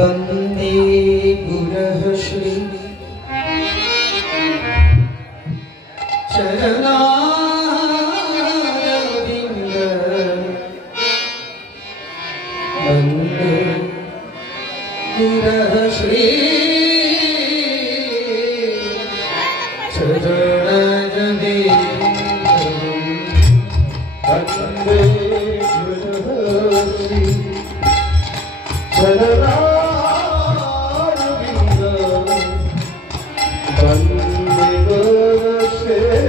वंदे गुरः श्री चरणारविंद वंदे गुरः श्री चरणारविंद वंदे गुरः Shri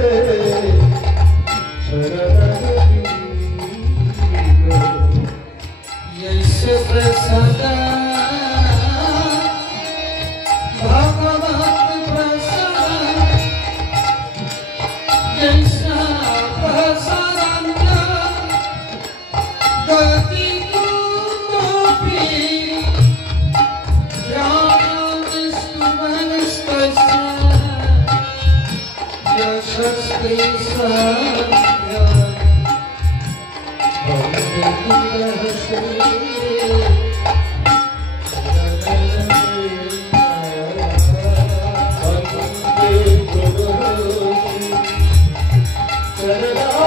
चरणारविंद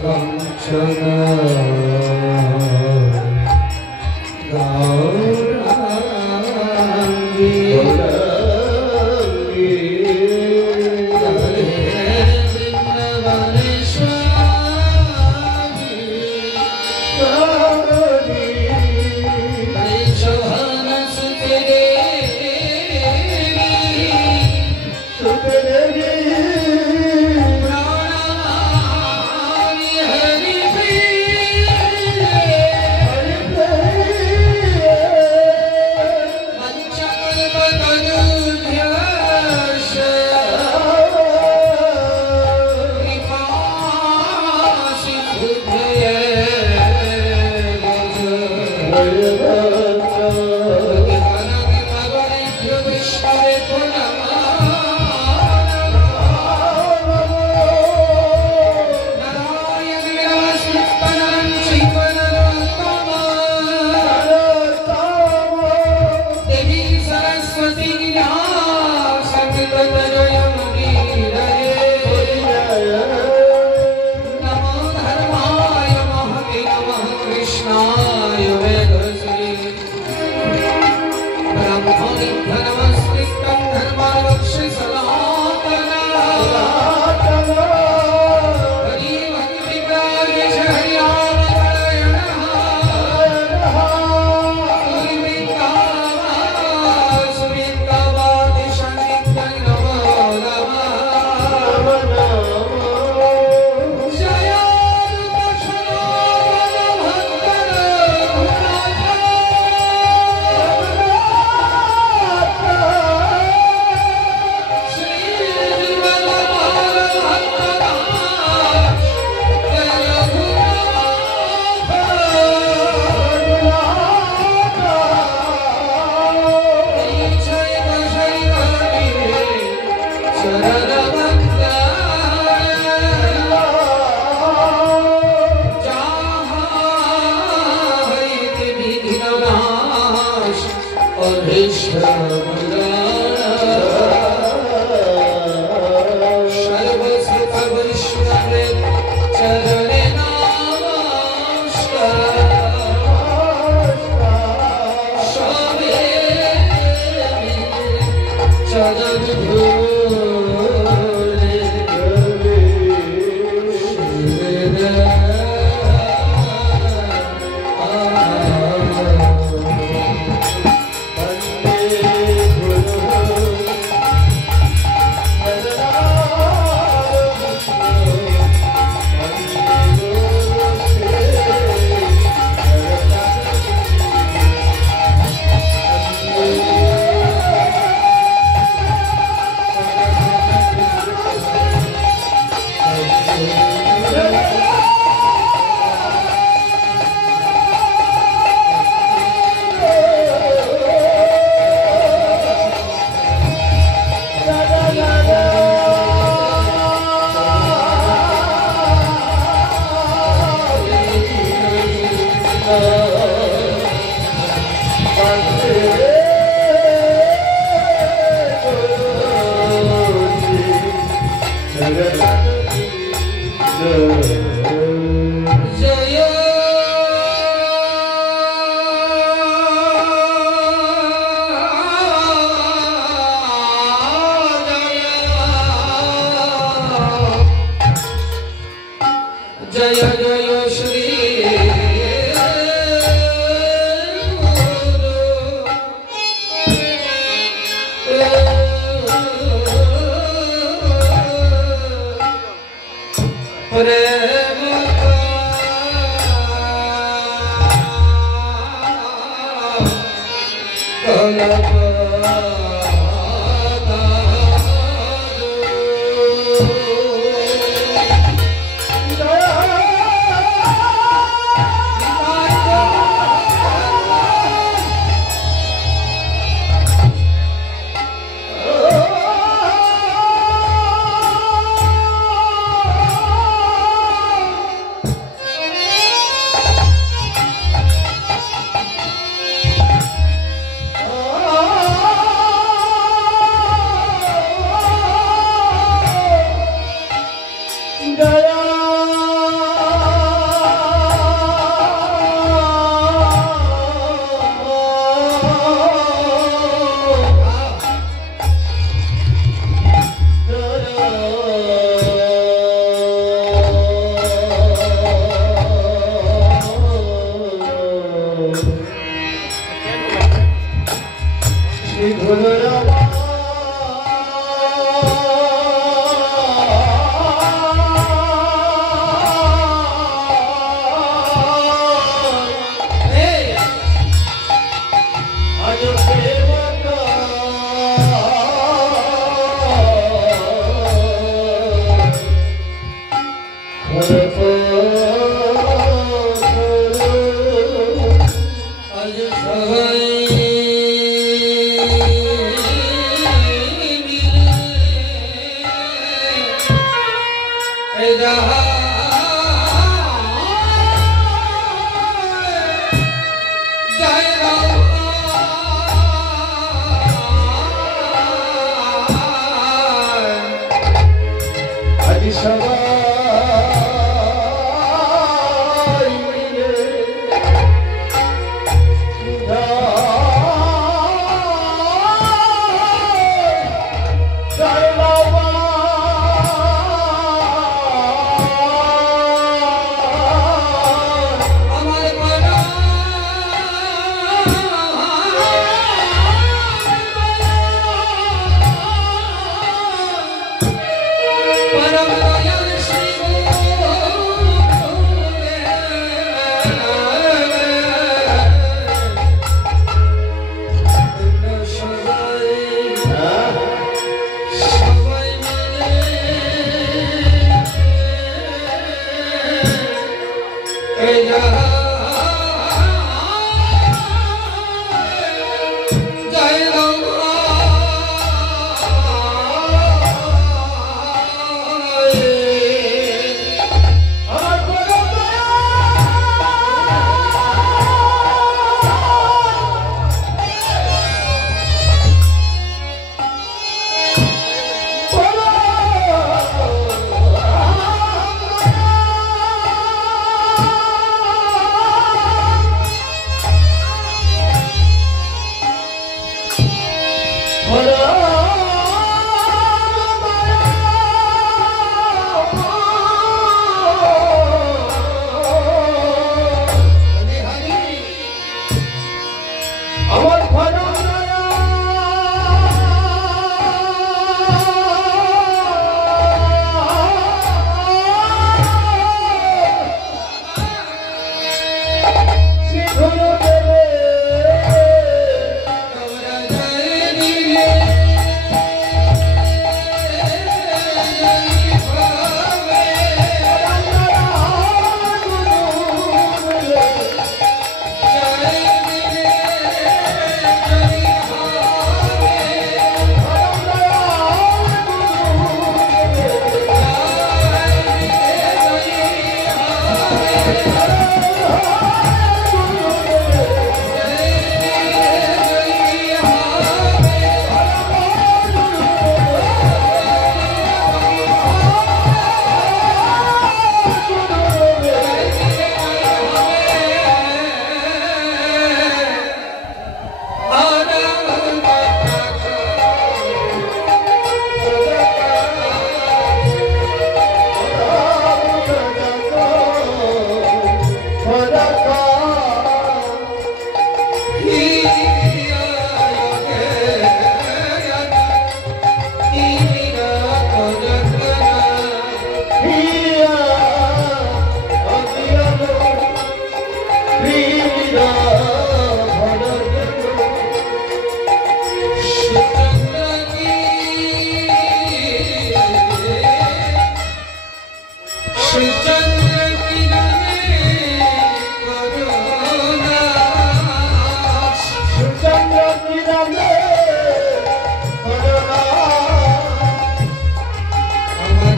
Kanchana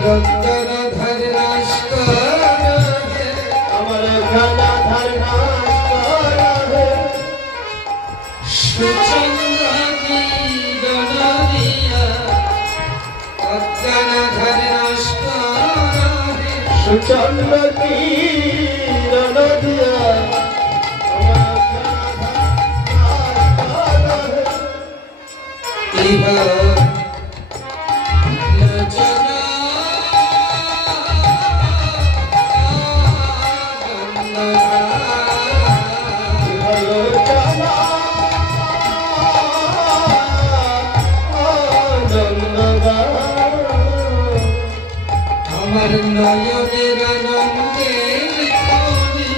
Gangadhar নাশ করে আমার গঙ্গাধর নাশ করে সুচন্দ্র কিরণ দিয়া গঙ্গাধর নাশ করে সুচন্দ্র কিরণ দিয়া আমার নয়নের আনন্দের কণি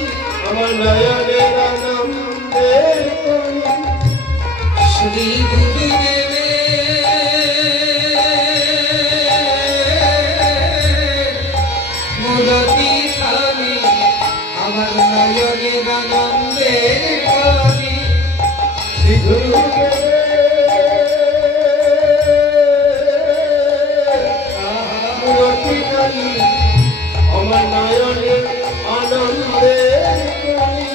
আমার নয়নের আনন্দের কণি শ্রী গুরুদেবের মূরতি খানি আমার নয়নের আনন্দের কণি শ্রী গুরুদেবের মূরতি খানি আমার নয়নের আনন্দের কণি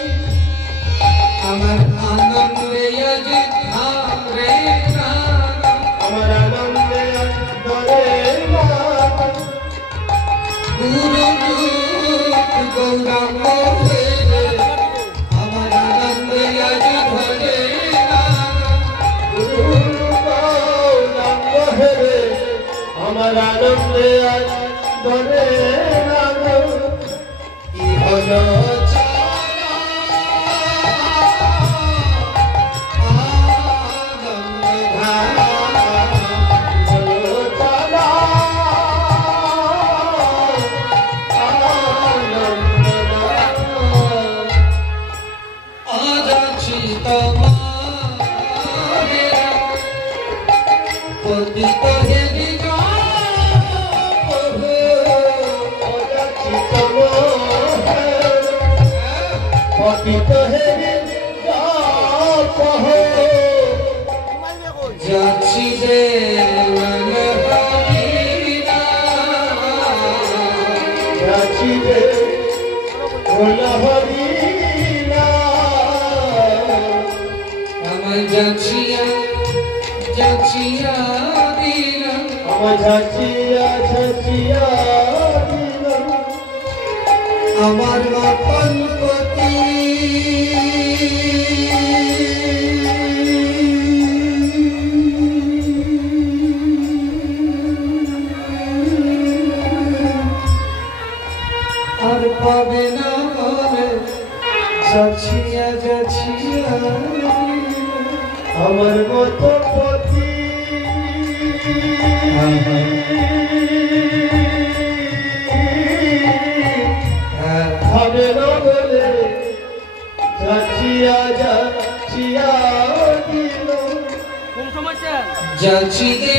আমার আনন্দে আজ ধারে আমার আনন্দে ধরে গৌরাঙ্গ আমার আনন্দে আজ ধরে গৌরাঙ্গ হেরে আমার আনন্দে আজ ধরে কি হলো যাচ্ছি রে যাচ্ছি রে আমার যাচ্ছিয়া যাচ্ছিয়া দিলাম আমার যাচ্ছিয়া যাচ্ছিয়া দিলাম আমার আপন পতি আর পাবে না বলে যাচ্ছিয়া যাচ্ছিয়া আমার মতো পতি হবে না বলে যাচ্ছিয়া যাচ্ছিয়া দিল যাচ্ছি রে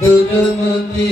দুরমতি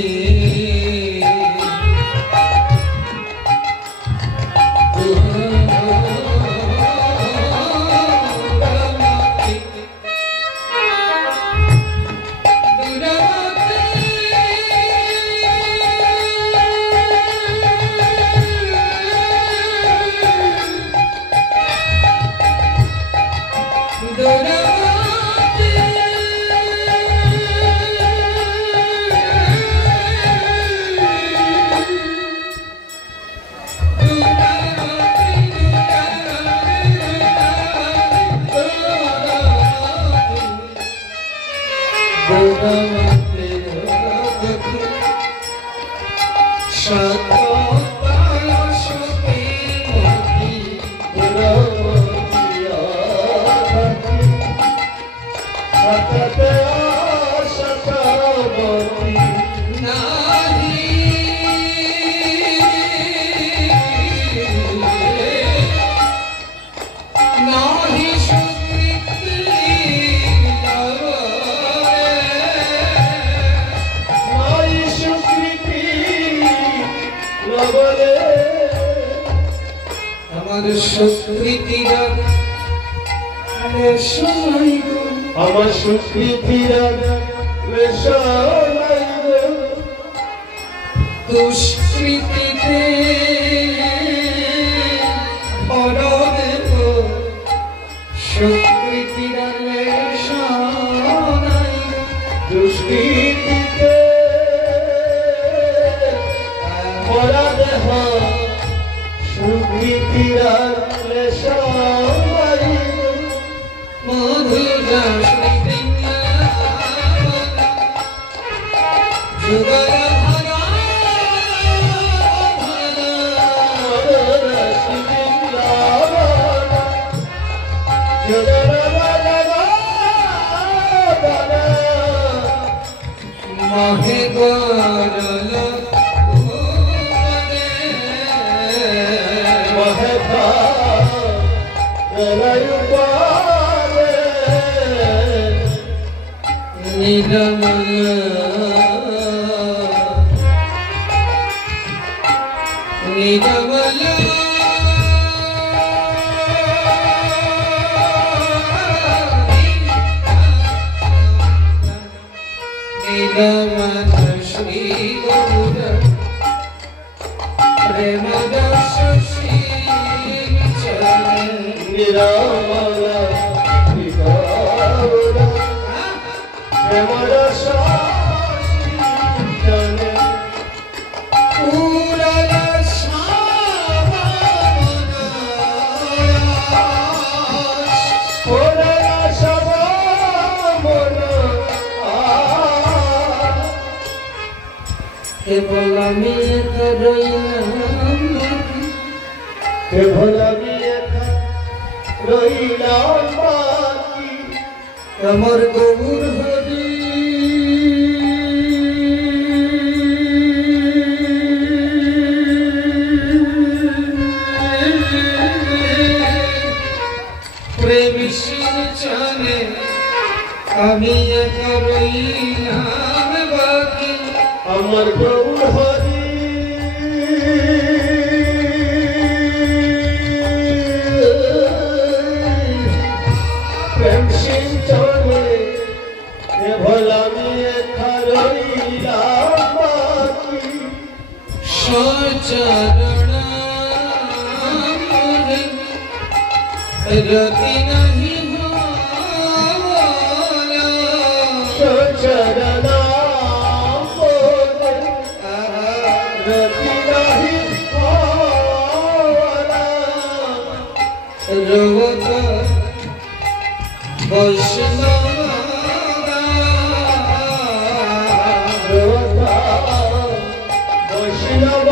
বলে আমার সুকৃতিরা আমার সুকৃতিরা দুষ্কৃতিতে সুকৃতিরা দুষ্কৃতিতে মরা দেহ সুকৃতিরা মধুরা মহে গরল মহে নীলমল নীলমল নীলমল শ্রী গৌর প্রেম রস শ্রী চরণ নিরামলা প্রেম রস কেবল আমি রইলাম বাকি আমার গৌর হরি প্রেম সিঞ্চনে আমি একা রইলাম বাকি আমার গৌর হরি প্রেম সিঞ্চনে ভোলামি রইলাম বাকি সচরণ রতি নাহি সচরণ রতি নাহি রোগ বৈষ্ণব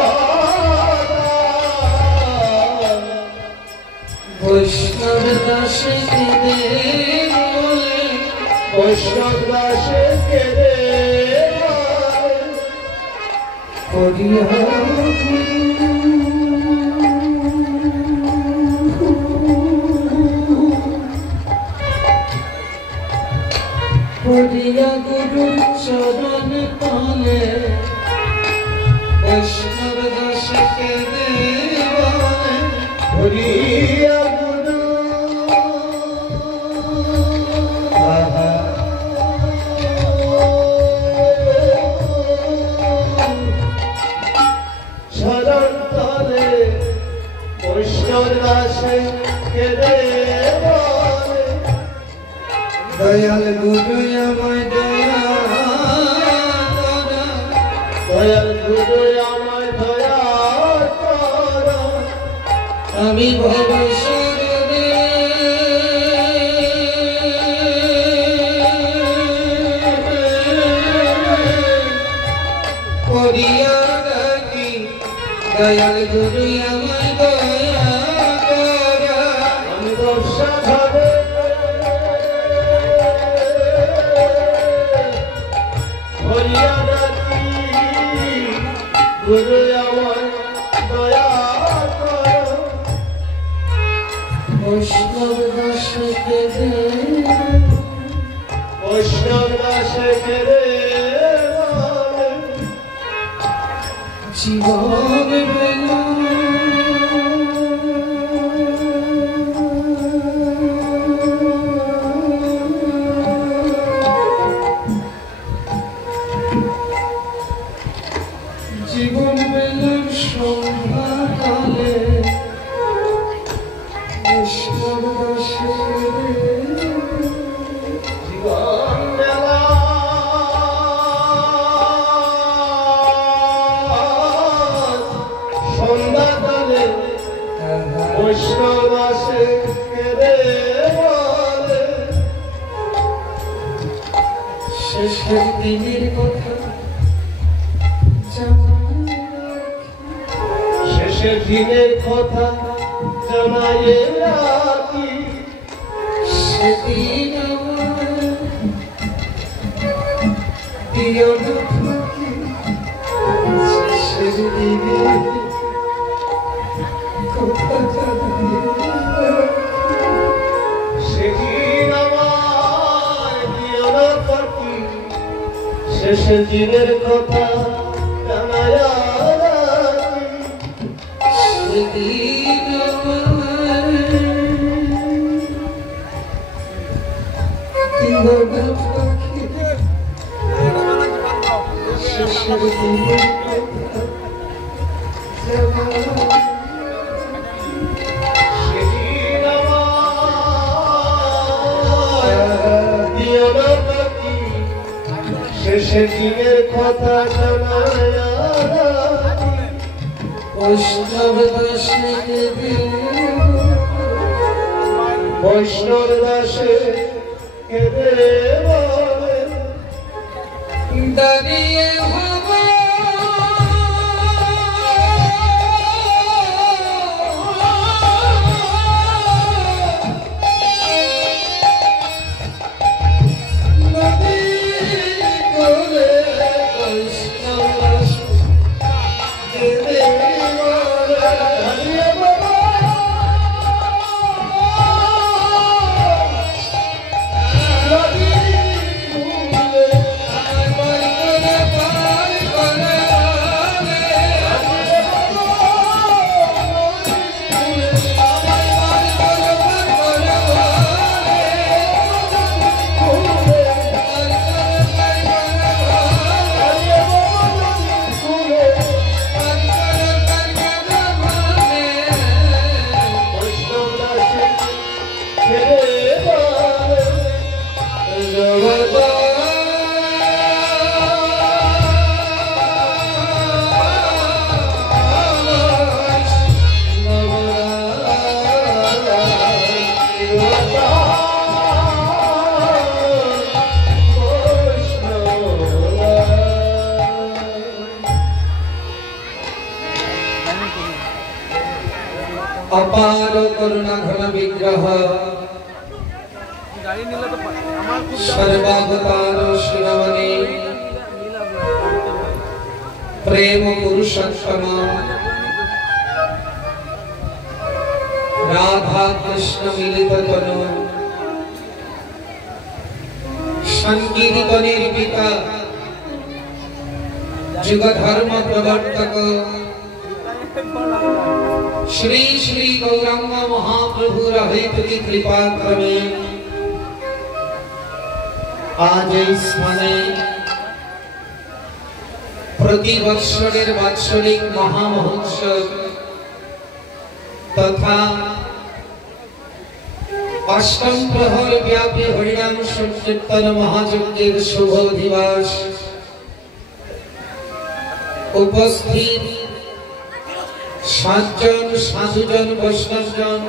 বৈষ্ণব দাস কে বৈষ্ণব দাস কে করিয়া করিয়া গুরু চরণ তলে বৈষ্ণব দাস কে হরিয়া গুরু শরণ তলে বৈষ্ণব দাস কে দয়াল গুরু আমায় দয়া দয়াল গুরু আমায় দয়া কর আমি ভবসরে করিয়া ডাকি দয়াল গুরু আমায় দয়া কর আমি দর্শা ধরে হরিয়া ডাকি গুরু আমায় দয়া কর বৈষ্ণব দাস কে বৈষ্ণব দাস কে জীবন বেলা জীবন বেলার সন্ধ্যাকালে সন্ধ্যাকালে বৈষ্ণব আসে কেঁদে বলে শেষের দিনের কথা শেষের দিনের কথা জানাই রাখি সেদিন আমার প্রিয় দুঃখী শেষের দিনের কথা জানাই সেদিন আমার প্রিয় পাখি শেষের দিনের কথা জানাই রাখি সেদিন আমার প্রিয় পাখি শেষের দিনের কথা জানাই সেদিন আমার প্রিয় পাখি শেষের দিনের কথা জানাই রাখি বৈষ্ণব দাসে বৈষ্ণব দাসে কেঁদে বলে দাঁড়িয়ে ভাবা নদী করে বৈষ্ণব দাসে কেঁদে বলে হারিয়ে বাবা নদী ভুলে বৈষ্ণব দাসে কেঁদে বলে अपार करुणा घन विग्रह सर्वावतार शिरोमणि प्रेम पुरुषोत्तम राधा कृष्ण मिलित तनु संकीर्तन निर्मिता जुग धर्म प्रवर्तक श्री श्री गौरांग महाप्रभु रहितुति कृपा क्रमे आज स्थाने प्रति वर्षेर वार्षिक महामहोत्सव तथा अष्टम प्रहर व्यापी हरिनाम संकीर्तन महायज्ञेर शुभ दिवस उपस्थित सातजन साधुजन वैष्णवजन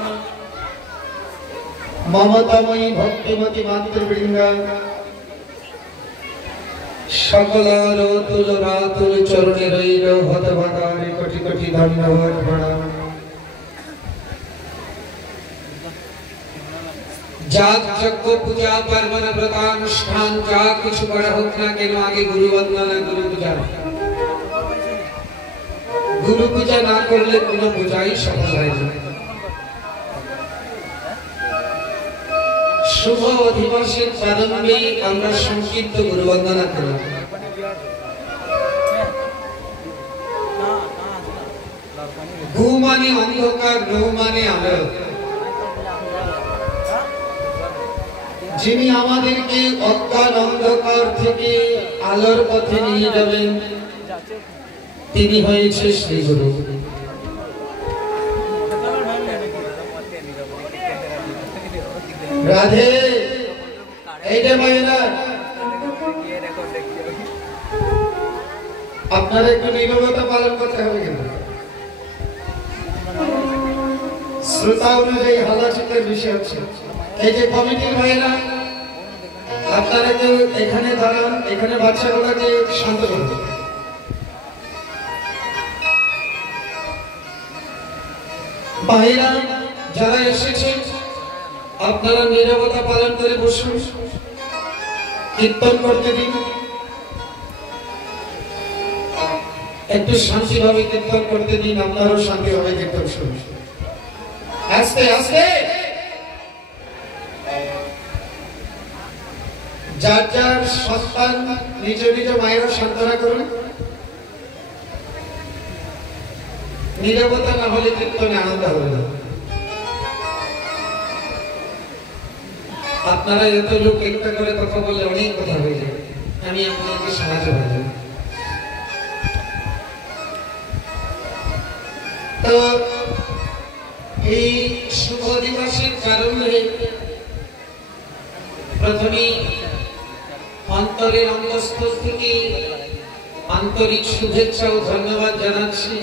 ममतामयी भक्तिमती मातृवृंद सकल रतुल रातुल चरणे रइल हतभागारे कोटि कोटि धन्यवाद प्रणाम जाग यज्ञ पूजा पार्वण व्रतानुष्ठान जा किछु बड़ा होक ना केन आगे गुरु वंदना गुरु पूजा गुरु पूजा ना करले कोनो पूजाई सफल হয় না शुभ दिवसेर प्रारंभे আমরা সংক্ষিপ্ত গুরু বন্দনা করলাম গু মানে অন্ধকার, নৌ মানে আলো। যিনি আমাদেরকে অজ্ঞান অন্ধকার থেকে আলোর পথে নিয়ে যাবেন তিনি হয়েছে শ্রী গুরু। রাধে। এই যে মায়েরা, আপনারা একটু নীরবতা পালন করতে হবে কিন্তু শ্রোতা অনুযায়ী হালাচিতের বিষয় হচ্ছে। এই যে কমিটির ভাইয়েরা, আপনারা কেউ এখানে দাঁড়ান, এখানে বাচ্চাগুলোকে শান্ত করুন। ভাইয়েরা যারা এসেছেন আপনারা নীরবতা পালন করে বসুন, কীর্তন করতে দিন, একটু শান্তিভাবে কীর্তন করতে দিন, আপনারও শান্তিভাবে কীর্তন শুনুন। আস্তে আস্তে যার যার সন্তান নিজ নিজ মায়েরা সান্ত্বনা করুন। নীরবতা না হলে কীর্তনে আনন্দ হবে না। আপনারা এত লোক একটা করে কথা বললে অনেক কথা হয়ে যাবে, আমি আপনাকে সাহায্য করব। তো এই শুভ দিবসের কারণে প্রথমে অন্তরের অন্তঃস্থল থেকে আন্তরিক শুভেচ্ছা ও ধন্যবাদ জানাচ্ছি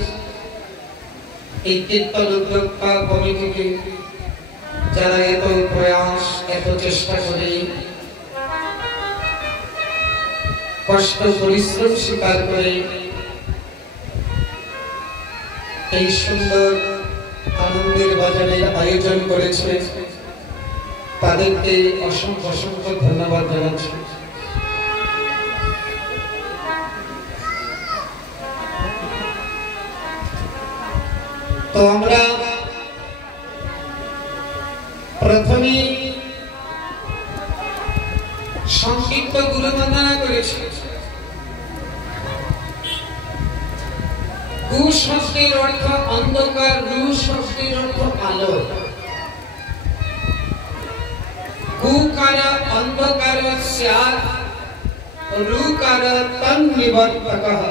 এই কীর্তন উদ্যোক্তা কমিটিকে, যারা এত প্রয়াস এত চেষ্টা করে কষ্ট পরিশ্রম স্বীকার করে এই সুন্দর আনন্দের বাজারের আয়োজন করেছে, তাদেরকে অসংখ্য অসংখ্য ধন্যবাদ জানাচ্ছি। তো আমরা প্রথমে সংক্ষিপ্ত গুরু বন্দনা করেছি। গু শব্দের অর্থ অন্ধকার, রু শব্দের অর্থ আলো। গুকার অন্ধকার স্যাৎ, রুকার তন্নিবর্তকঃ।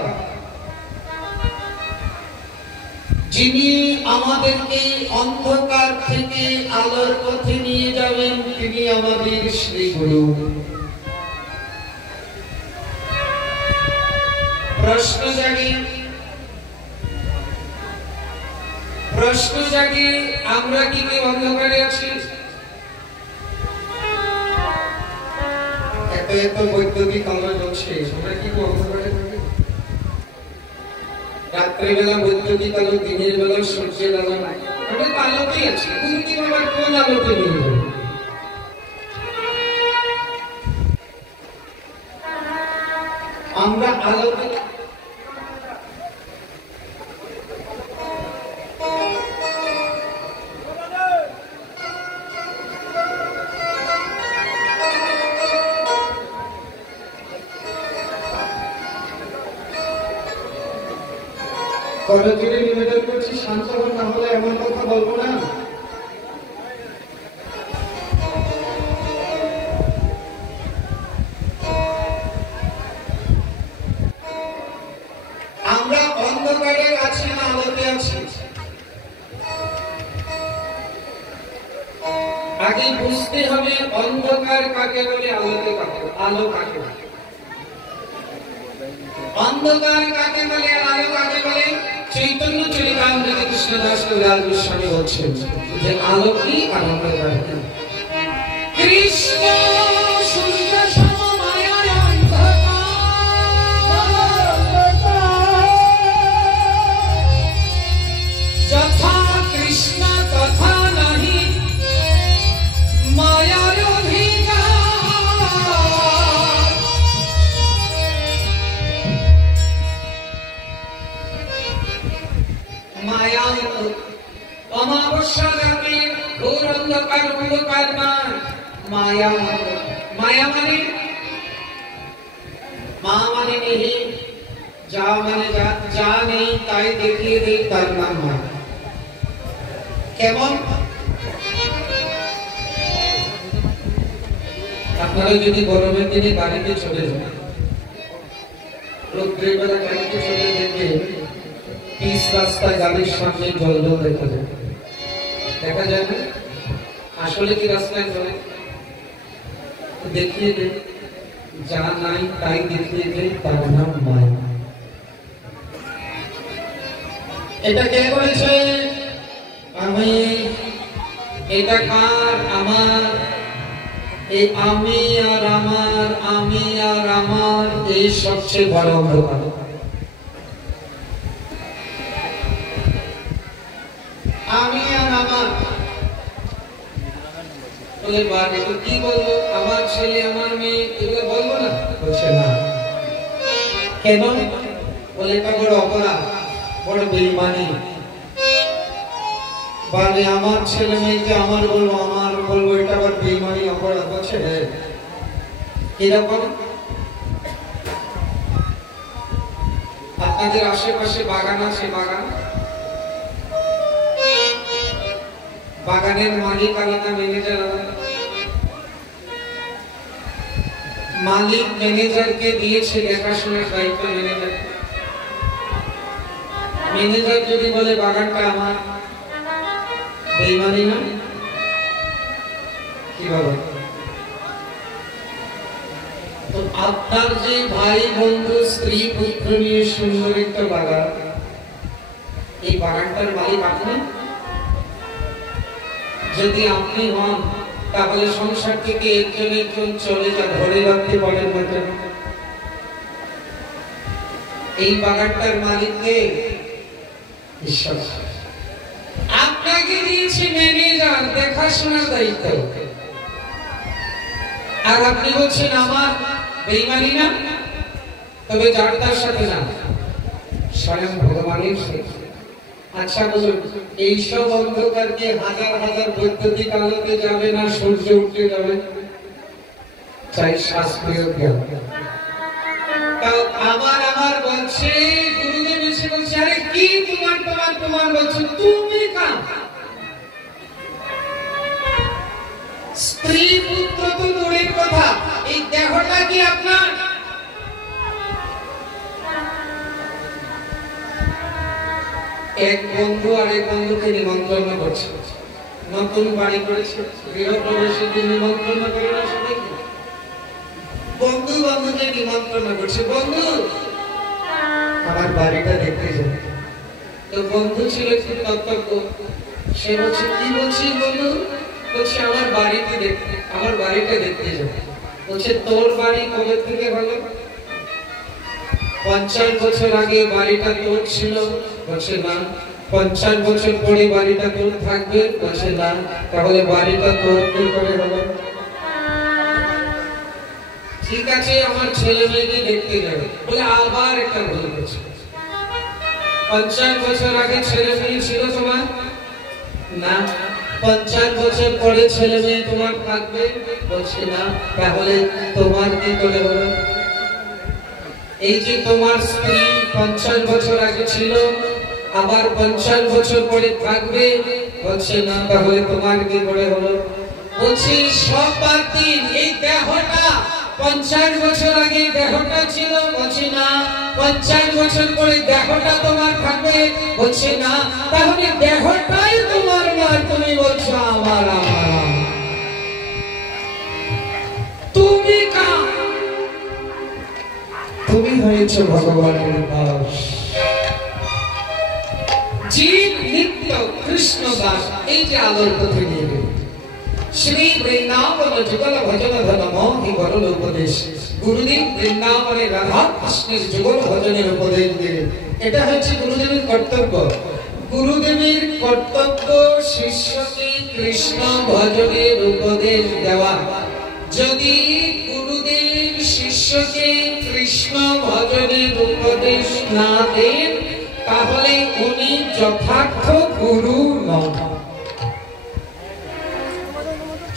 যিনি আমাদেরকে অন্ধকার থেকে আলোর পথে নিয়ে যাবেন তিনি আমাদের শ্রী গুরু। প্রশ্ন জাগে আমরা কি কেউ অন্ধকারে আছি? এত বৈদ্যুতিক আলো জ্বলছে, আমরা কি অন্ধকারে থাকি? রাত্রেবেলা বৈদ্যুতিক আলো, দিনের বেলা সূর্যের আলো, আমরা তো আলোতেই আছি। বুঝতে আবার কোন আলোতে নিয়ে যাবো? আমরা আলোতে করজোড়ে নিবেদন করছি, শান্ত হন, না হলে এমন কথা বলবো না। আমরা অন্ধকারে আছি না আলোতে আছি? আগে বুঝতে হবে অন্ধকার কাকে বলে, আলোতে কাকে, আলো কাকে বলে। অন্ধকার কাকে বলে, আলো কাকে বলে? চৈতন্য চরিতামৃতে কৃষ্ণদাস কবিরাজ গোস্বামী বলছেন যে আলো কি আর অন্ধকার কি। কৃষ্ণ সূর্য সম মায়ার অন্ধকার, যথা কৃষ্ণ তথা নাহি মায়ার অধিকার। মায়া অমাবস্যা রাতে ঘোর অন্ধকার, অন্ধকার নয়, মায়া। মায়া মানে মা মানে নেই, যা মানে যা নেই তাই দেখিয়ে দেই, তার নাম মায়া। কেমন? আপনারা যদি গরমের দিনে বাড়িতে চলে যান, রোদ্রের বেলা বাড়িতে চলে দেখবে পিচ রাস্তায় গাড়ির সামনে জল জল দেখা যায়। দেখা যায় না? আসলে কি রাস্তায় জলে দেখিয়ে দেয়, যা নাই তাই দেখিয়ে দেয়, তার নাম মায়া। এটা কে করেছে? আমি। এটা কার? আমার। এই আমি আর আমার, আমি আর আমার, এই সবচেয়ে বড় অন্ধকার। আমি আর আমার বলে বাড়ি তো কি বলবো? আমার ছেলে, আমার মেয়ে, এগুলো বলবো না? বলছে না। কেন? বলে এটা বড় অপরাধ, বড় বেঈমানি। বলে আমার ছেলে মেয়েকে আমার বলবো, আমার বলবো, এটা আবার বেঈমানি, অপরাধ। বলছে কিরকম? আপনাদের আশেপাশে বাগান আছে, বাগান, বাগানের মালিক আলাদা, ম্যানেজার আলাদা। মালিক ম্যানেজারকে দিয়েছে দেখাশোনার দায়িত্ব। ম্যানেজার যদি বলে বাগানটা আমার, বেঈমানি না? কি বলে? তো আপনার যে ভাই বন্ধু স্ত্রী পুত্র নিয়ে সুন্দর একটা বাগান, এই বাগানটার মালিক আপনি। যদি আপনি হন, তাহলে সংসার থেকে একজন একজন চলে যা, ধরে রাখতে পারেন না কেন? এই বাগানটার মালিককে ঈশ্বর। আপনাকে দিয়েছে ম্যানেজার, দেখাশোনার দায়িত্ব, আর আপনি বলছেন আমার। বেঈমানি না? তবে যার তার সাথে না, স্বয়ং ভগবানের সাথে। আচ্ছা বলুন, এইসব অন্ধকারকে হাজার হাজার বৈদ্যুতিক আলোতে যাবে না সূর্য উঠতে যাবে? চাই শাস্ত্রীয় জ্ঞান। তাও আমার আমার বলছে, গুরুদেব এসে বলছে, আরে কি তোমার তোমার তোমার বলছো? তুমি কার? স্ত্রী পুত্র তো দূরের কথা, এই দেহটা কি আপনার? এক বন্ধু আর এক বন্ধুকে নিমন্ত্রণ করছে, নতুন বাড়ি করেছে, গৃহপ্রবেশের দিন নিমন্ত্রণ করে না সবাই। বন্ধু বন্ধুকে নিমন্ত্রণ করছে, বন্ধু আমার বাড়িটা দেখতে যাবে। তো বন্ধু ছিল একটু তত্ত্ব, সে বলছে কি বলছিস বন্ধু? বলছে আমার বাড়িতে দেখতে, আমার বাড়িটা দেখতে যাবে। বলছে তোর বাড়ি কবে থেকে হলো? 50 বছর আগে বাড়িটা তোর ছিল। বলছে না। 50 বছর পরে বাড়িটা তোর থাকবে? বলছে না। তাহলে বাড়িটা তোর কি করে হলো? ঠিক আছে, আমার ছেলে মেয়েকে দেখতে যাবে। বলে আবার একটা ভুল করছে। 50 বছর আগে ছেলে মেয়ে ছিল তোমার? না। 50 বছর পরে ছেলে মেয়ে তোমার থাকবে? বলছে না। তাহলে তোমার কি করে হলো? এই যে তোমার স্ত্রী 50 বছর আগে ছিল, আবার 50 বছর পরে থাকবে? বলছে না। তাহলে তোমার কি করে হলো? বলছি সব বাদ দিন, এই দেহটা 50 বছর আগে দেহটা ছিল? বলছে না। 50 বছর পরে দেহটা তোমার থাকবে? বলছে না। তাহলে দেহটাই তোমার না, তুমি বলছো আমার আমার। তুমি কার? তুমি হয়েছ ভগবানের দাস। জীব নিত্য কৃষ্ণ দাস। এই যে আলোর পথে নিয়ে গেল শ্রী বৃন্দাবন যুগল ভজন ধন মোহি বরল উপদেশ। গুরুদেব বৃন্দাবনে রাধা কৃষ্ণের যুগল ভজনের উপদেশ দিলেন। এটা হচ্ছে গুরুদেবের কর্তব্য। গুরুদেবের কর্তব্য শিষ্যকে কৃষ্ণ ভজনের উপদেশ দেওয়া। যদি গুরুদেব শিষ্যকে কৃষ্ণ ভজনের উপদেশ না দেন, তাহলে উনি যথার্থ গুরু নন।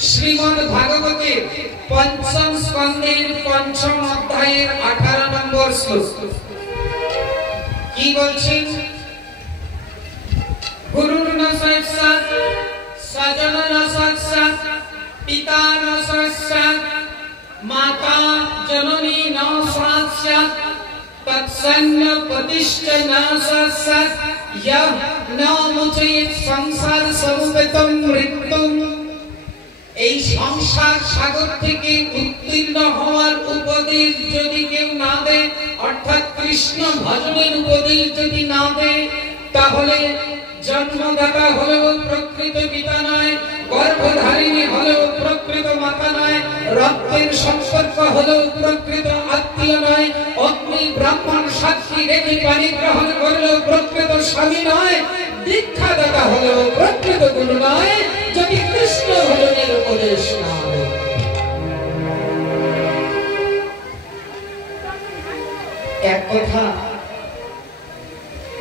শ্রীমদ্ ভাগবতের ৫ম স্কন্ধের ৫ম অধ্যায়ের ১৮ নম্বর শ্লোক কি বলছেন? গুরুর ন সাক্ষাৎ स्यात् तत्सन्न प्रतिष्ठ नासत् यः न मुचयेत् संसार समुपेतं मृत्युं। এই সংসার সাগর থেকে উত্তীর্ণ হওয়ার উপদেশ যদি কেউ না দেয়, অর্থাৎ কৃষ্ণ ভজনের উপদেশ যদি না দেয়, তাহলে জন্মদাতা হলেও প্রকৃত পিতা নয়, গর্ভধারিণী হলেও প্রকৃত মাতা নয়, রক্তের সম্পর্ক হলেও প্রকৃত আত্মীয় নয়, অগ্নি ব্রাহ্মণ সাক্ষী রেখে পানি গ্রহণ করলেও প্রকৃত স্বামী নয়, দীক্ষাদাতা হলেও প্রকৃত গুরু নয়, যদি কৃষ্ণ ভজনের উপদেশ না দেয়। এক কথা,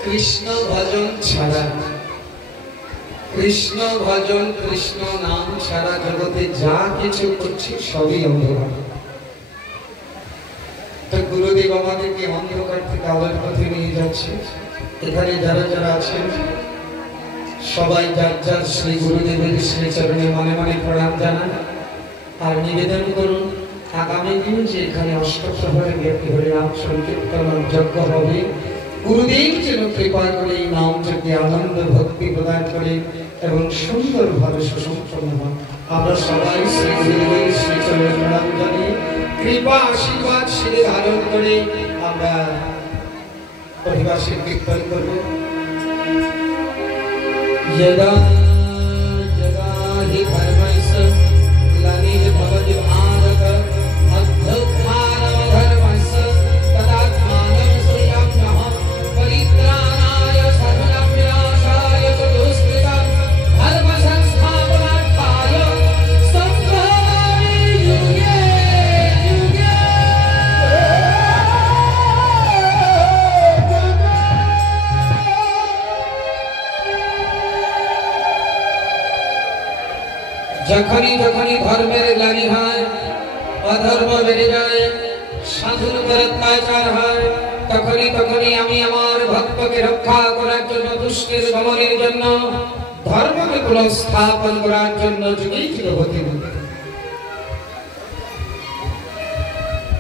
কৃষ্ণ ভজন ছাড়া, কৃষ্ণ ভজন কৃষ্ণ নাম ছাড়া জগতে যা কিছু করছে সবই অন্ধকার। তো গুরুদেব আমাদেরকে অন্ধকার থেকে আলোর পথে নিয়ে যাচ্ছে। এখানে যারা যারা আছেন সবাই যার যার শ্রী গুরুদেবের শ্রী চরণে মনে মনে প্রণাম জানান আর নিবেদন করুন আগামী দিন যে এখানে অষ্টপ্রহরে ব্যক্তি হলে নাম সংকীর্তন যজ্ঞ হবে, গুরুদেব যেন কৃপা করে এই নাম যজ্ঞে আনন্দ ভক্তি প্রদান করে এবং সুন্দরভাবে সুসম্পন্ন হয়। আমরা সবাই শ্রী গুরুদেবের শ্রী চরণে প্রণাম জানিয়ে কৃপা আশীর্বাদ শিরে ধারণ করে আমরা পরিবারের কীর্তন করব। यदा यदा हि धर्मस्य ग्लानिर्भवति भारत अभ्युत्थानमधर्मस्य तदात्मानं श्रेयाम्यः परित्राणाय साधनविनाशाय च दुष्कृतां धर्मसंस्थापनार्थाय सम्भवामि युगे युगे। যখনই যখনই ধর্মের গ্লানি হয়, অধর্ম বেড়ে যায়, সাধুর উপর অত্যাচার হয়, তখনই তখনই আমি আমার ভক্তকে রক্ষা করার জন্য, দুষ্টের দমনের জন্য, ধর্মকে পুনঃস্থাপন করার জন্য যুগেই যুগপতি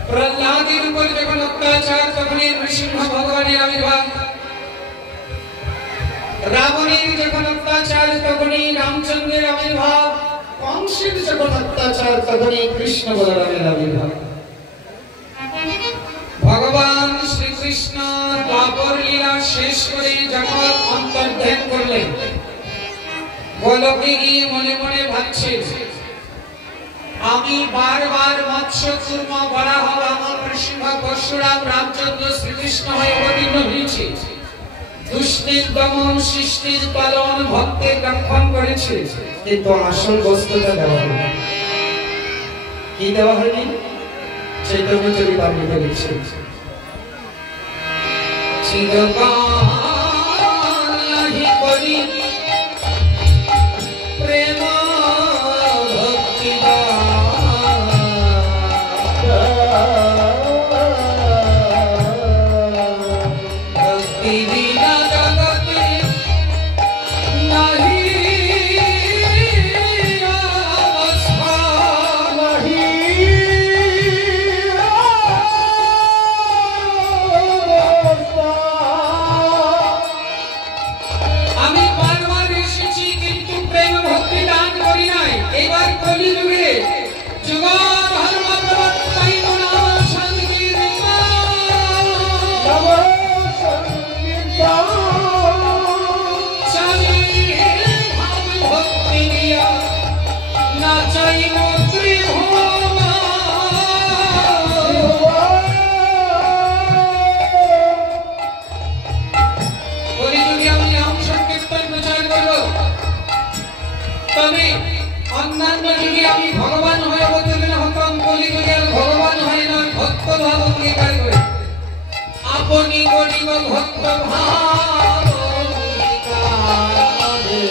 প্রহ্লাদের উপর যখন অত্যাচার, তখনই নৃসিংহ ভগবানের আবির্ভাব। রাবণের যখন অত্যাচার, তখনই রামচন্দ্রের আবির্ভাব। কংসের যখন অত্যাচার, তখনই কৃষ্ণ বলরামের আবির্ভাব। ভগবান শ্রীকৃষ্ণ দ্বাপর লীলা শেষ করে জগৎ অন্তর্ধান করলেন। গোলকে গিয়ে মনে মনে ভাবছে, আমি বারবার মৎস্য কূর্ম বরাহ বামন নৃসিংহ পরশুরাম রামচন্দ্র শ্রীকৃষ্ণ হয়ে অবতীর্ণ হয়েছে। দুষ্টের দমন, সৃষ্টির পালন, ভক্তের রক্ষণ করেছে, কিন্তু আসল বস্তুটা দেওয়া হয়নি। কি দেওয়া হয়নি? চৈতন্য চরিতামৃতে লিখছে, চিরকাল নাহি করি প্রেম ভক্তি ভক্তি বিনা জগতে নাহি অবস্থা নাহি। আমি বারবার এসেছি কিন্তু প্রেম ভক্তি দান করি নাই। এবার কলিযুগে যুগ ধর্ম প্রবর্তাই নাম সংকীর্তন চালি ভাব ভক্তি দিয়া না চাইব ত্রিভুবন। কলিযুগে আমি নাম সংকীর্তন প্রচার করব, তবে অন্যান্য যুগে আমি ভগবান হয়ে অবতীর্ণ হতাম। কলিযুগে ভগবান হয় না, ভক্ত ভাব অঙ্গীকার করে আপনি গরিব ভক্ত ভাব অঙ্গীকারে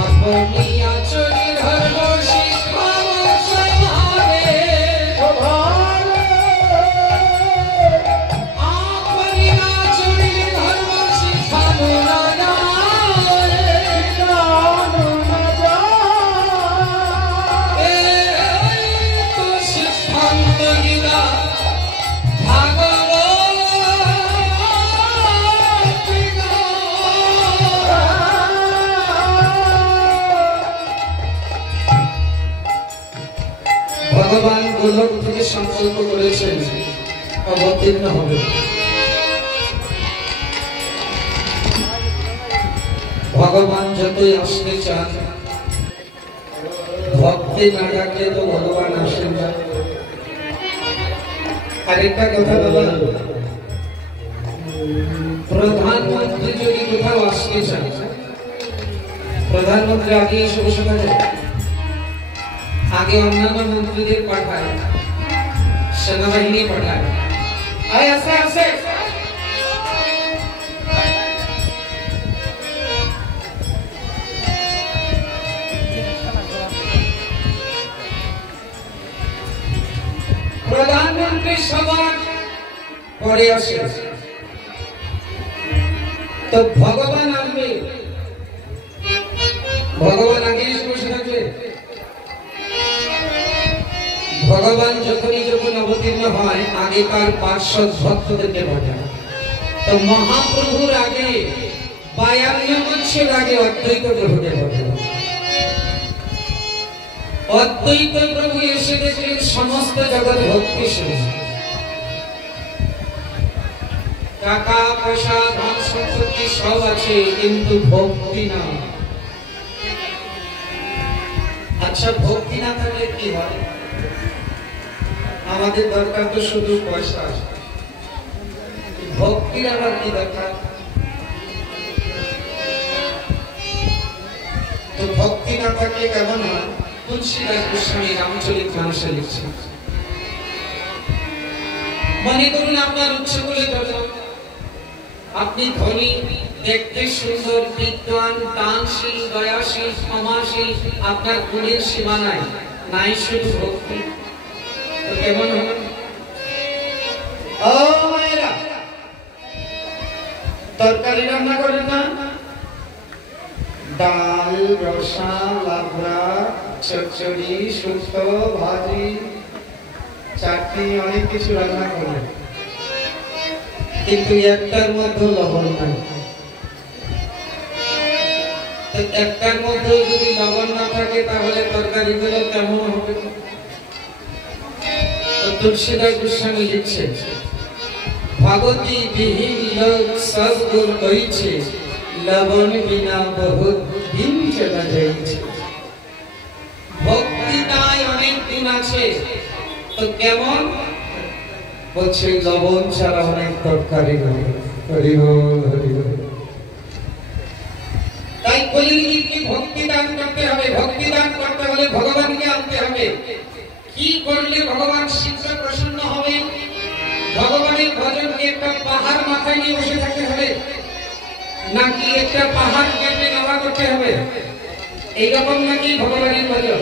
আপনি আচরি ধর্ম শিখাব স্বভাবে আপনি আচরি ধর্ম শিখাব না যায়। অবতীর্ণ হবে। ভগবান যতই আসতে চান, ভক্তি না ডাকলে তো ভগবান আসেন না। আরেকটা কথা বলা, প্রধানমন্ত্রী যদি কোথাও আসতে চান, প্রধানমন্ত্রী আগে এসে বসে থাকে, আগে অন্যান্য মন্ত্রীদের পাঠায়, সেনাবাহিনী পাঠায়, আয় আসে আসে। প্রধানমন্ত্রী সবার পরে আসে, তো ভগবান আসবে, ভগবান আগে এসে বসে থাকবে। ভগবান যখন অবতীর্ণ হয়, আগে তার পার্শ্বদ ভক্তদেরকে পাঠায়। তো মহাপ্রভুর আগে 52 বছর আগে অদ্বৈত প্রভুকে পাঠায়। অদ্বৈত প্রভু এসে দেখলেন সমস্ত জগৎ ভক্তি শুরু, টাকা পয়সা ধন সম্পত্তি সব আছে, কিন্তু ভক্তি না। আচ্ছা, ভক্তি না থাকলে কি হয়? আমাদের দরকার তো শুধু পয়সা, ভক্তির আবার কি দরকার? তো ভক্তি না থাকলে কেমন হয়? তুলসীদাস গোস্বামী রামচরিত মানসে লিখছেন, মনে করুন আপনার উচ্চ বলে আপনি ধনী, দেখতে সুন্দর, বিদ্বান, দানশীল, দয়াশীল, ক্ষমাশীল, আপনার গুণের সীমা নাই, নাই শুধু ভক্তি, তো কেমন হবে? ও মায়েরা, তরকারি রান্না করেন না? ডাল, রসা, লাবড়া, চচ্চড়ি, শুক্তো, ভাজি, চাটনি, অনেক কিছু রান্না করেন, কিন্তু একটার মধ্যে লবণ নাই। একটার মধ্যে যদি লবণ না থাকে, তাহলে তরকারিগুলো কেমন হবে? তুলসীদাস গোস্বামী লিখছে, ভাগবতী বিহীন লোক সব গুণ কইছে, লবণ বিনা বহুত দিন চলা যাইছে। ভক্তি নাই, অনেক দিন আছে, তো কেমন? বলছে লবণ ছাড়া অনেক তরকারি হয়। হরি বল, হরি বল। তাই কলিযুগে ভক্তি দান করতে হবে, ভক্তি দান করতে হলে ভগবানকে আনতে হবে। কি করলে ভগবান শীঘ্র প্রসন্ন হবে? ভগবানের ভজনকে একটা পাহাড় মাথায় নিয়ে বসে থাকতে হবে, নাকি একটা পাহাড় কেটে নেওয়া করতে হবে? এইরকম নাকি ভগবানের ভজন?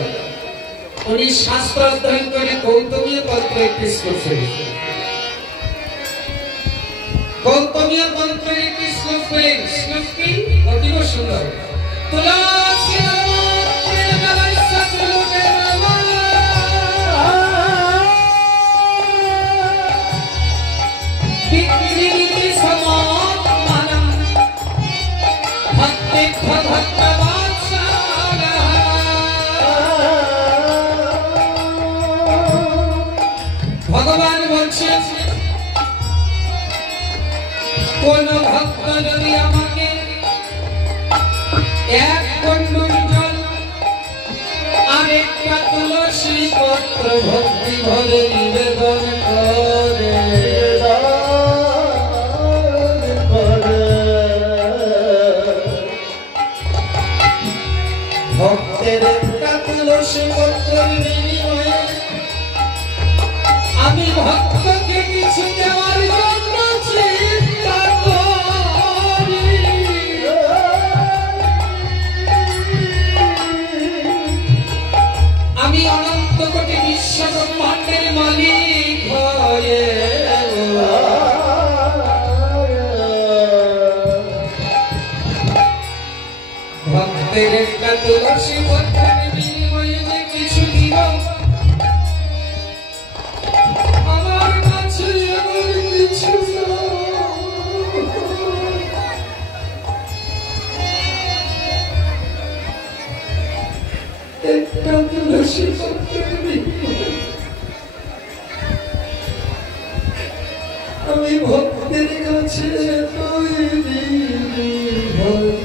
উনি শাস্ত্র অধ্যয়ন করে গৌতমীয় তন্ত্র একটি শ্লোক করেছেন। গৌতমীয় তন্ত্রের একটি শ্লোক পেলেন, শ্লোকটি অতীব সুন্দর। তুলসী ভগবান বলছেন, কোন ভক্ত যদি আমাকে এক কন্ডল জল আর একটা তুলসী পত্র ভক্তি ভরে নিবেদন করে, ভক্তের একটা তুলসী পত্রের বিনিময়ে আমি ভক্তকে কিছু দেওয়ার জন্য চিন্তা করি। আমি অনন্ত কোটি বিশ্ব ব্রহ্মাণ্ডের মালিক হয়ে ভক্তের একটা তুলসী পত্রের বিনিময়ে যে কিছু দিব, আমার কাছে এমন কিছু একটা তুলসী পত্রের বিনিময়ে আমি ভক্তের কাছে তৈরি হয়ে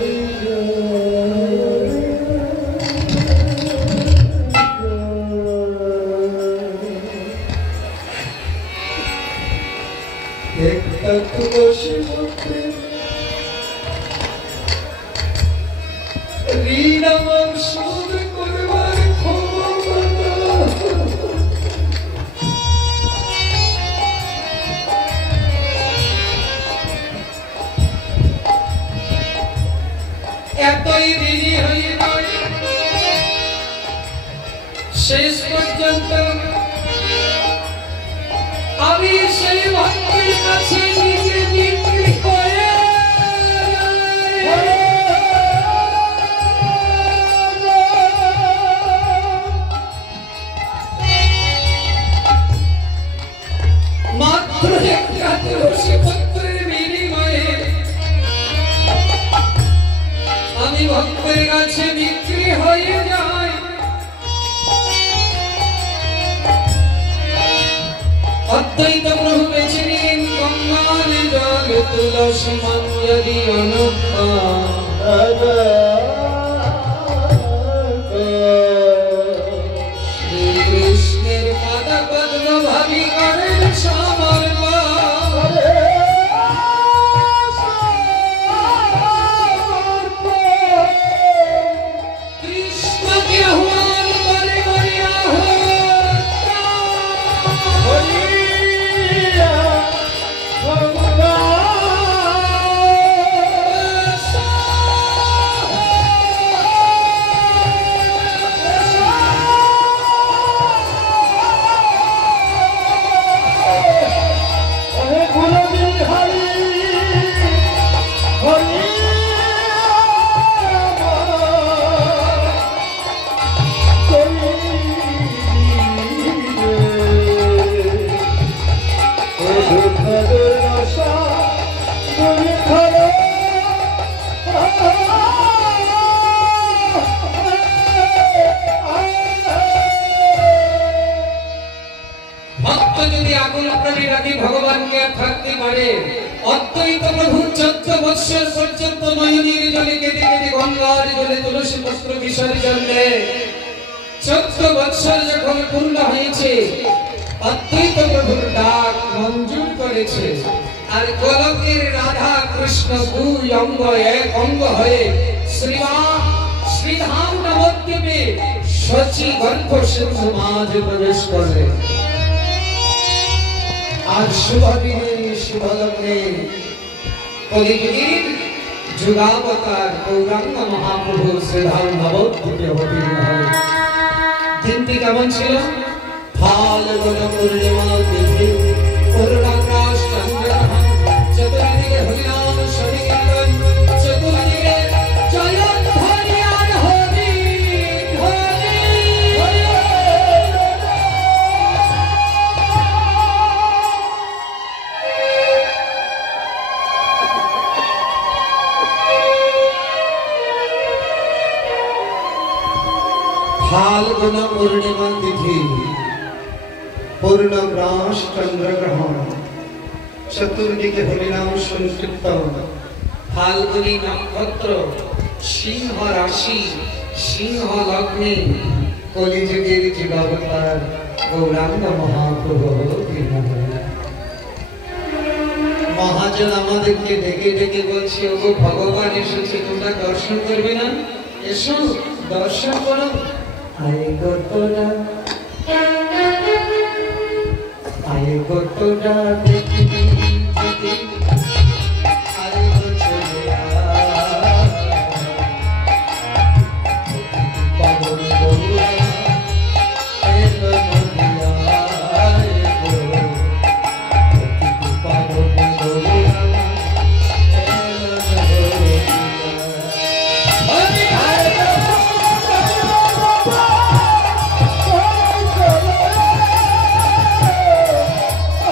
একটা তুলসী মধ্যে ঋণ আমার শোধ করবার ক্ষমতা এতই ঋণী হয়ে গেল শেষ পর্যন্ত আমি সেই ভক্তের কাছে নিজে বিক্রি করে মাত্র একটা তুলসী পত্রের বিনিময়ে আমি ভক্তের কাছে বিক্রি হয়ে যাই। অদ্বৈত প্রভু বেছে নিলেন গঙ্গার জল তুলসী মঞ্জরি অনুপা শ্রীকৃষ্ণের পাদ পদ্ম ভাবি করেন সমর্পণ। কৃষ্ণকে আহ্বান করে করে ভগবানকে থাকতে পারে। অদ্বৈত প্রভু 14 বৎসর পর্যন্ত নয়নের জলে কেটে কেটে গঙ্গার জলে তুলসী পত্র বিসর্জন দেয়। 14 বৎসর যখন পূর্ণ হয়েছে অদ্বৈত প্রভুর ডাক মঞ্জুর করেছে। আর গোলকের রাধা কৃষ্ণ দুই অঙ্গ এক অঙ্গ হয়ে শ্রীধাম নবদ্বীপে সচি গর্ভ সিন্ধু মাঝে প্রবেশ করলেন। আজ শুভ দিনে শুভলগ্নে কলিযুগের যুগাবতার গৌরাঙ্গ মহাপ্রভু শ্রীধাম নবদ্বীপে অবতীর্ণ হলেন। দিনটি কেমন ছিল? ফাল্গুন পূর্ণিমা তিথি, পূর্ণাকাশ চন্দ্রগ্রহণ, চতুর্দিকে হরিনাম সংকীর্তন, চতুর্দিকে জয়ধ্বনি আর হরি ধ্বনি। ফাল্গুন পূর্ণিমা তিথি, পূর্ণগ্রাস চন্দ্রগ্রহণ, চতুর্দিকে হরিনাম সংকীর্তন, ফাল্গুনী নক্ষত্র, সিংহ রাশি, সিংহ লগ্নে কলিযুগের যুগাবতার গৌরাঙ্গ মহাপ্রভু অবতীর্ণ হলেন। মহাজন আমাদেরকে ডেকে ডেকে বলছে, ওগো ভগবান এসেছে, তোমরা দর্শন করবে না? এসো দর্শন করো। আয়ে গোটোরা, আয়ে গোটোরা দেখবি যদি আরে চলে পাগল গৌরা এলো নদিয়া এলো পাগল গৌরা এলো নদিয়া।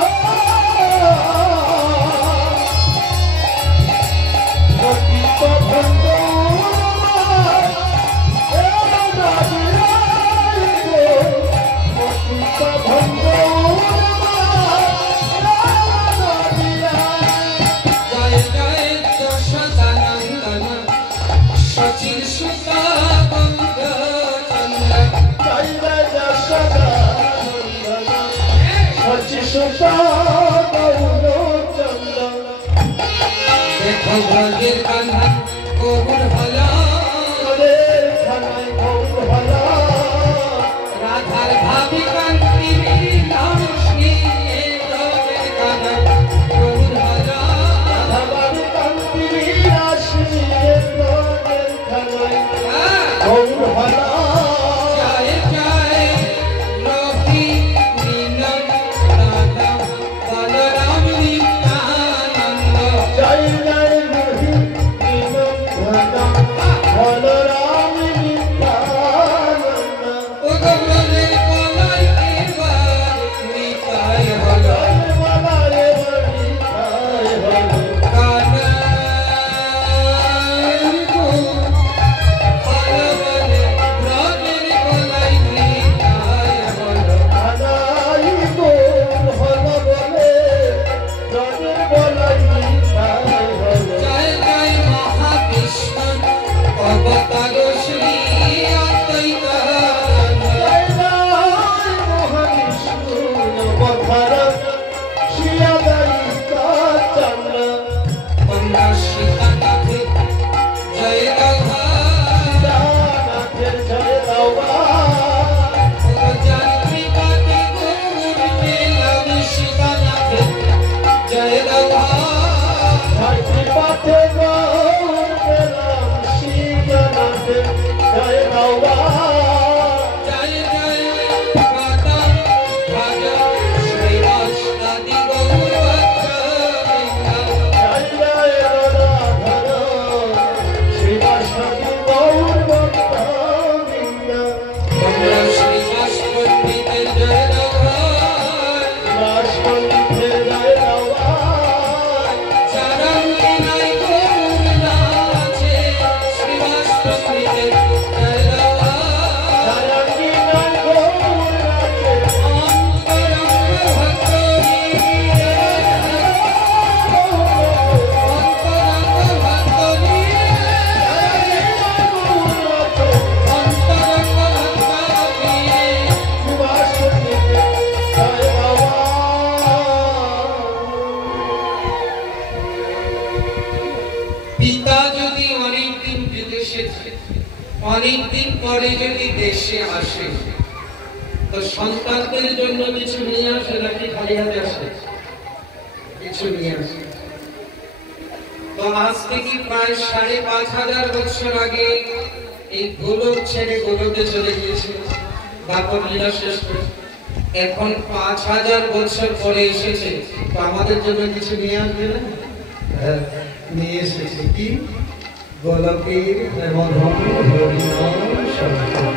Oh সুতা গৌর চন্দ্র দেখো ভোগের কান্না গৌর হলা তোদের খানায় গৌর হলা রাধার ভাবি কান্তি নাম শ্রী ভোগের কান্না গৌর হলা রাধাবাড়ি কান্তি রাশি তোদের খানায় গৌর হলা জয় জয় রবি নীলম রাধা বলরাম নিত্যানন্দ জয় জয় রবি নীলম রাধা বলরাম নিত্যানন্দ ও গৌরে কলাই এবার নিতাই হলো বলারে বলি তাই হলো কানাই গো হলবলে ব্রজের কলাই নিতাই হলো আনাই গৌর হলো বলে রজের বলাই তাই হলো জয় জয় মহাকৃষ্ণ অবতার শ্রী অদ্বৈতানন্দ জয় জয় মহাবিষ্ণু নবধার শ্রীয়াদায়িকা চন্দ্র কন্যা সীতানাথে জয় রাধা জানাথের জয় বাবা জানবি কাতে গৌর পেলাম সীতানাথে জয় রাধা ধরতি পথে গৌর পেলাম শ্রীয়ানাথের জয় বাবা জয় জয় মাতা ভাজ শ্রীবাস আদি গৌর ভক্তবৃন্দ জয় জয় রাধাধর শ্রীবাসী গৌর ভক্তবৃন্দ তোমরা শ্রীবাস পণ্ডিতের জয় রাধা রাষ্ট্রপতির জয় বাবা চরণে নাই গৌর নাচে শ্রীবাস পণ্ডিতের জয় রাধা নারায়ণ গৌর রাজে অন্তরঙ্গ ভক্ত নিয়ে অন্তরঙ্গ ভক্ত নিয়ে গৌর রাজে অন্তরঙ্গ ভক্ত নিয়ে সুভাষিত জয় বাবা পিতা যদি অনেকদিন বিদেশে থাকে, অনেকদিন পরে যদি দেশে আসে তো সন্তানদের জন্য কিছু নিয়ে আসে নাকি খালি হাতে আসে? কিছু নিয়ে আসে। তো আজ থেকে প্রায় ৫,৫০০ বছর আগে এই গোলক ছেড়ে গোলকে চলে গিয়েছিল বাপন লীলা শেষ করে। এখন ৫,০০০ বছর পরে এসেছে, তো আমাদের জন্য কিছু নিয়ে আসবে না? হ্যাঁ, নিয়ে এসেছে কি? গোলকের প্রেমধন হরিনাম সংকীর্তন।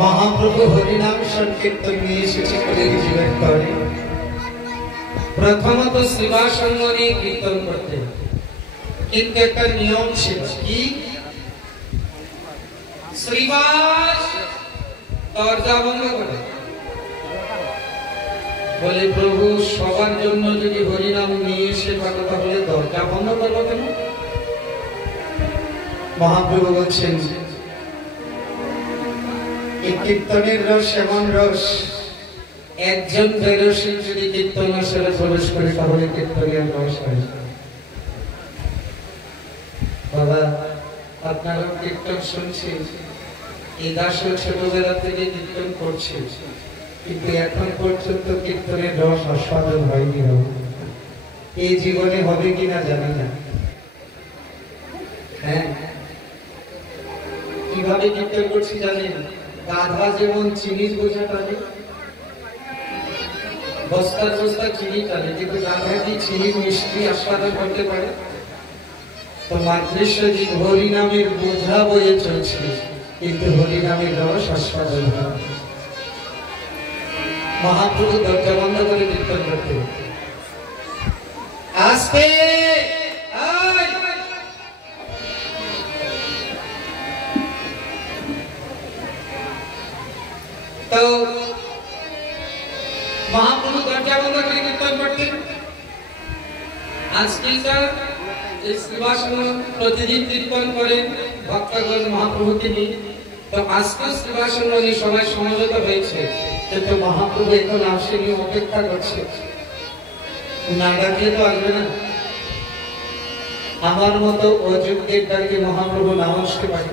মহাপ্রভু হরিনাম সংকীর্তন নিয়ে এসেছে কলির জীবন করে। প্রথমত শ্রীবাসঙ্গ নিয়ে কীর্তন করতে, কিন্তু একটা নিয়ম ছিল কি? শ্রীবাস দরজা বন্ধ করে বলে, প্রভু সবার জন্য যদি হরিনাম নিয়ে এসে থাকো তাহলে দরজা বন্ধ করবো কেন? মহাপ্রভু বলছেন, এই কীর্তনের রস এমন রস, একজন বেরসিক যদি কীর্তন আসলে প্রবেশ করে তাহলে কীর্তনের রস হয়। বাবা, আপনারা কীর্তন শুনছেন, এই দাসও ছোটবেলা থেকে কীর্তন করছে, কিন্তু এখন পর্যন্ত কীর্তনের রস আস্বাদন হয়নি। এই জীবনে হবে কিনা জানি না। হ্যাঁ, কিভাবে কীর্তন করছি জানি না। গাধা যেমন চিনি বোঝা টানে, বস্তার বস্তা চিনি টানে, কিন্তু গাধা কি চিনি মিষ্টি আস্বাদন করতে পারে? তো মাতৃশ্বরী হরিনামের বোঝা বয়ে চলছে, কিন্তু হরিনামের রস আস্বাদন হয়। মহাপ্রভু দরজা বন্ধ করে কীর্তন করতে, আস্তে আয়। তো মহাপ্রভু দরজা বন্ধ করে কীর্তন করতেন। আজকালকার শ্রীবাস প্রতিদিন কীর্তন করেন ভক্তগণ মহাপ্রভুকে নিয়ে, তো আজকে শ্রীবাসন যে সবাই সমবেত হয়েছে, কিন্তু মহাপ্রভু এখন আসেনি, অপেক্ষা করছে। না ডাকলে তো আসবে না। আমার মতো অযোগ্যের ডাকে মহাপ্রভু না আসতে পারে।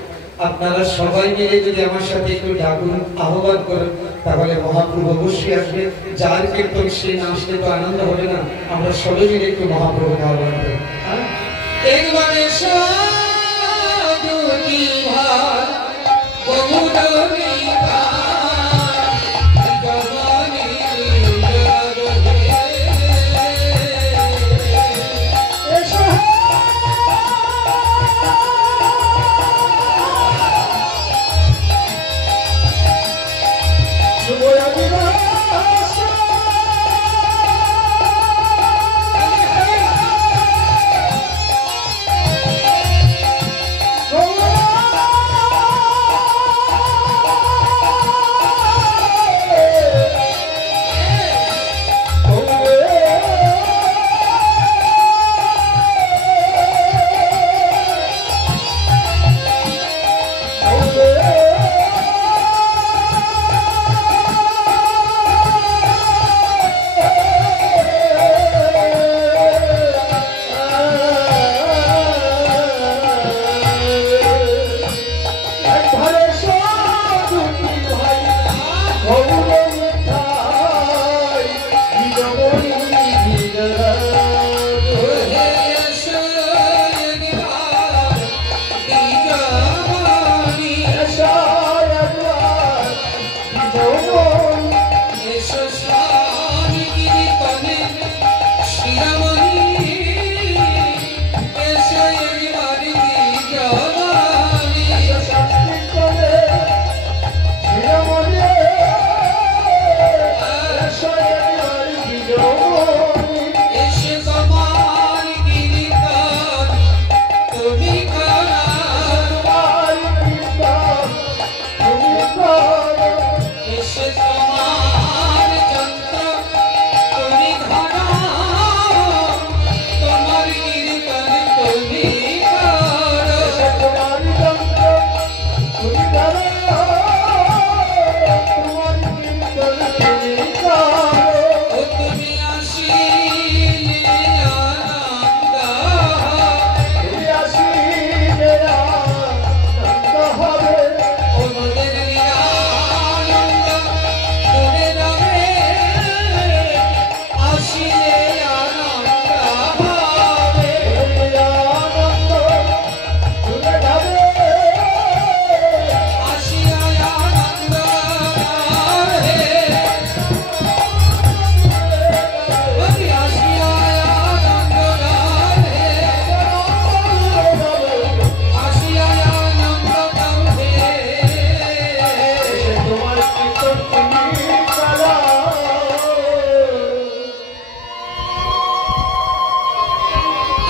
আপনারা সবাই মিলে যদি আমার সাথে একটু ডাকুন, আহ্বান করুন, তাহলে মহাপ্রভু অবশ্যই আসবে। যার কীর্তন সে না আসলে তো আনন্দ হবে না। আমরা সবাই মিলে একটু মহাপ্রভুকে আহ্বান করি। একবারে সাধুতি ভার বহুদরি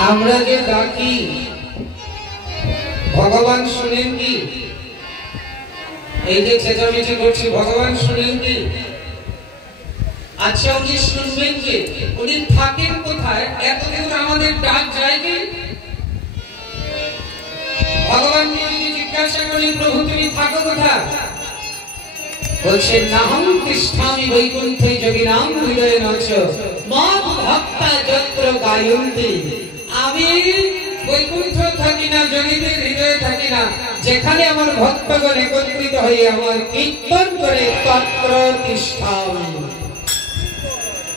আমরা যে ডাকি ভগবান শুনেন কি? এই যে চেঁচামেচি করছি ভগবান শুনেন কি? আচ্ছা উনি শুনবেন কি? উনি থাকেন কোথায়? এত দূর আমাদের ডাক যায় কি? ভগবানকে যদি জিজ্ঞাসা করি প্রভু তুমি থাকো কোথায়? বলছেন নাহং তিষ্ঠামি বৈকুণ্ঠে যোগিনাম হৃদয়ে নচ মাম ভক্তা যত্র গায়ন্তি। আমি বৈকুণ্ঠ থাকি না, যোগীদের হৃদয়ে থাকি না, যেখানে আমার ভক্তগণ একত্রিত হয়ে আমার কীর্তন করে তত্র তিষ্ঠামি।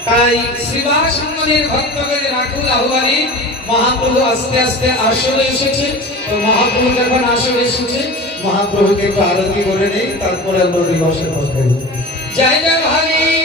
তাই শ্রীবাসঙ্গনের ভক্তগণের আকুল আহ্বানে মহাপ্রভু আস্তে আস্তে আসরে এসেছে। তো মহাপ্রভু যখন আসরে এসেছে মহাপ্রভুকে একটু আরতি করে নেই, তারপরে আমরা দিবসের কথা। জয় জয় হরি।